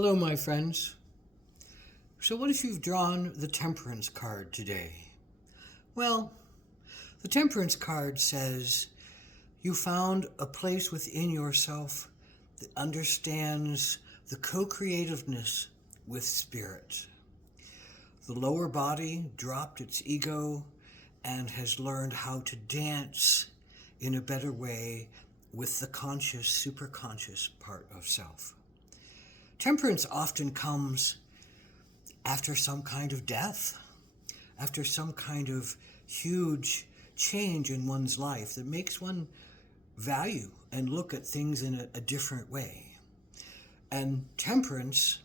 Hello, my friends. So what if you've drawn the Temperance card today? Well, the Temperance card says you found a place within yourself that understands the co-creativeness with spirit. The lower body dropped its ego and has learned how to dance in a better way with the conscious, superconscious part of self. Temperance often comes after some kind of death, after some kind of huge change in one's life that makes one value and look at things in a different way. And temperance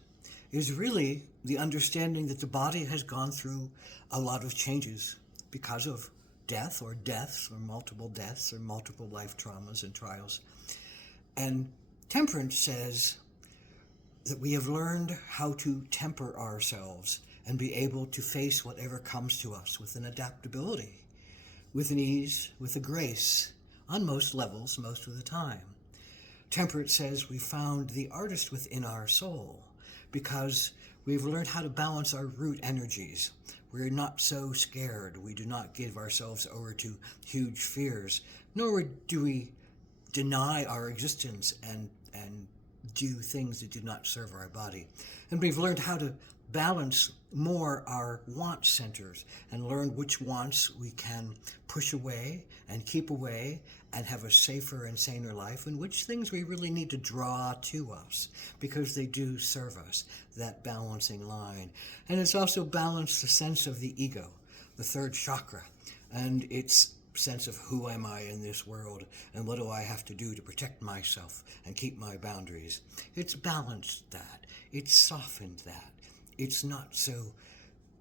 is really the understanding that the body has gone through a lot of changes because of death or deaths or multiple life traumas and trials. And temperance says that we have learned how to temper ourselves and be able to face whatever comes to us with an adaptability, with an ease, with a grace, on most levels, most of the time. Temperance says we found the artist within our soul because we've learned how to balance our root energies. We're not so scared. We do not give ourselves over to huge fears, nor do we deny our existence and do things that do not serve our body. And we've learned how to balance more our want centers and learn which wants we can push away and keep away and have a safer and saner life, and which things we really need to draw to us because they do serve us, that balancing line. And it's also balanced the sense of the ego, the third chakra, and its sense of who am I in this world and what do I have to do to protect myself and keep my boundaries. It's balanced that. It's softened that.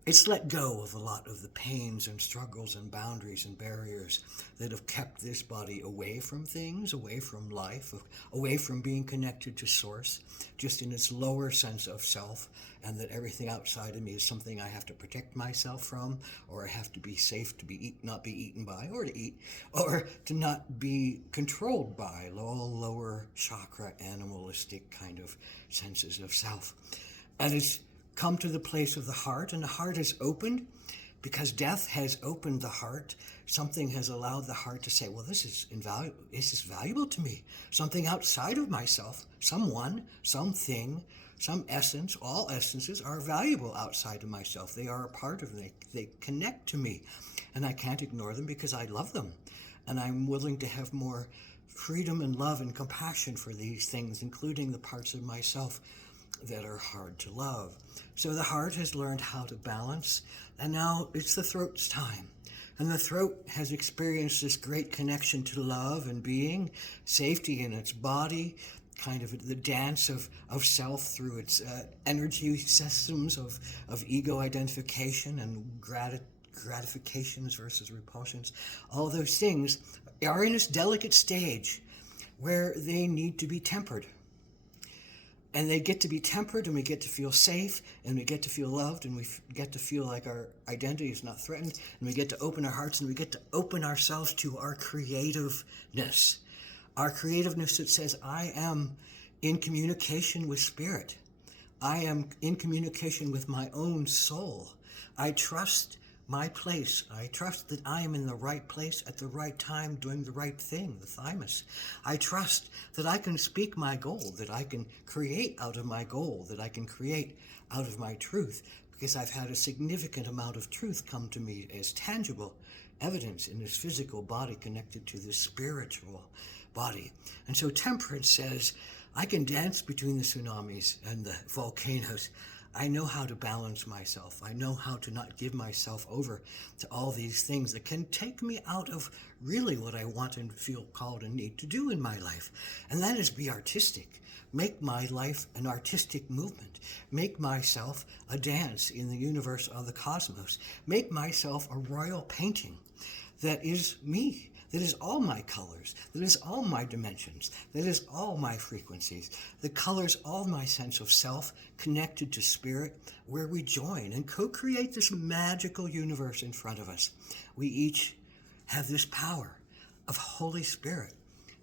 It's let go of a lot of the pains and struggles and boundaries and barriers that have kept this body away from things, away from life, away from being connected to source, just in its lower sense of self, and that everything outside of me is something I have to protect myself from, or I have to be safe to not be eaten by, or to eat, or to not be controlled by all lower chakra animalistic kind of senses of self. And it's come to the place of the heart, and the heart is opened because death has opened the heart. Something has allowed the heart to say, well, this is invaluable. This is valuable to me. Something outside of myself, someone, something, some essence, all essences are valuable outside of myself. They are a part of me. They connect to me, and I can't ignore them because I love them. And I'm willing to have more freedom and love and compassion for these things, including the parts of myself that are hard to love. So the heart has learned how to balance, and now it's the throat's time. And the throat has experienced this great connection to love and being, safety in its body, kind of the dance of self through its energy systems of ego identification and gratifications versus repulsions. All those things are in this delicate stage where they need to be tempered. And they get to be tempered, and we get to feel safe, and we get to feel loved, and we get to feel like our identity is not threatened, and we get to open our hearts, and we get to open ourselves to our creativeness. Our creativeness that says, I am in communication with spirit. I am in communication with my own soul. I trust my place. I trust that I am in the right place at the right time doing the right thing, the thymus. I trust that I can speak my goal, that I can create out of my goal, that I can create out of my truth, because I've had a significant amount of truth come to me as tangible evidence in this physical body connected to this spiritual body. And so temperance says, I can dance between the tsunamis and the volcanoes. I know how to balance myself. I know how to not give myself over to all these things that can take me out of really what I want and feel called and need to do in my life. And that is be artistic. Make my life an artistic movement. Make myself a dance in the universe of the cosmos. Make myself a royal painting that is me. That is all my colors, that is all my dimensions, that is all my frequencies, that colors all my sense of self connected to spirit, where we join and co-create this magical universe in front of us. We each have this power of Holy Spirit,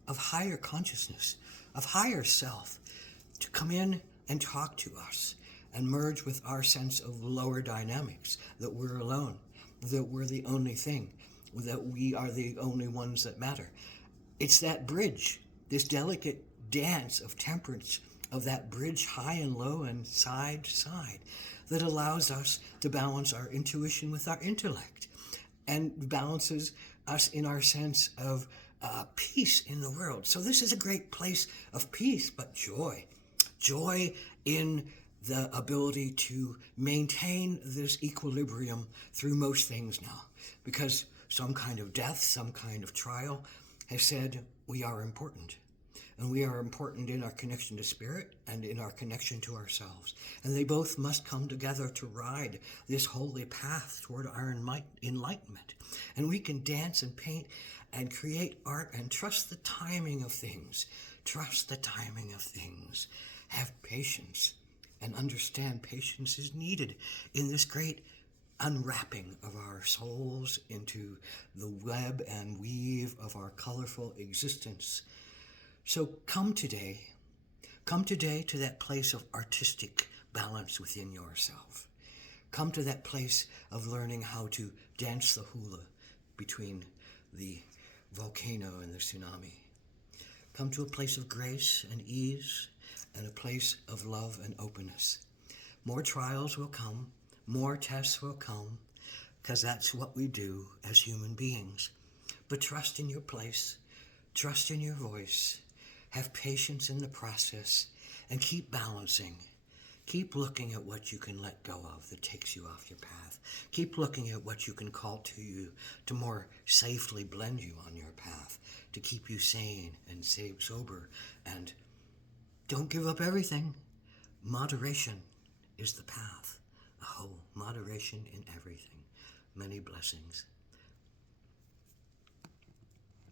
of higher consciousness, of higher self, to come in and talk to us and merge with our sense of lower dynamics, that we're alone, that we're the only thing, that we are the only ones that matter. It's that bridge, this delicate dance of temperance, of that bridge high and low and side to side, that allows us to balance our intuition with our intellect and balances us in our sense of peace in the world. So this is a great place of peace, but joy. Joy in the ability to maintain this equilibrium through most things now, because some kind of death, some kind of trial has said we are important. And we are important in our connection to spirit and in our connection to ourselves. And they both must come together to ride this holy path toward our enlightenment. And we can dance and paint and create art and trust the timing of things. Trust the timing of things. Have patience and understand patience is needed in this great unwrapping of our souls into the web and weave of our colorful existence. So come today to that place of artistic balance within yourself. Come to that place of learning how to dance the hula between the volcano and the tsunami. Come to a place of grace and ease and a place of love and openness. More trials will come, more tests will come, because that's what we do as human beings. But trust in your place, trust in your voice, have patience in the process, and keep balancing. Keep looking at what you can let go of that takes you off your path. Keep looking at what you can call to you to more safely blend you on your path, to keep you sane and sober. And don't give up everything. Moderation is the path. Oh, moderation in everything. Many blessings.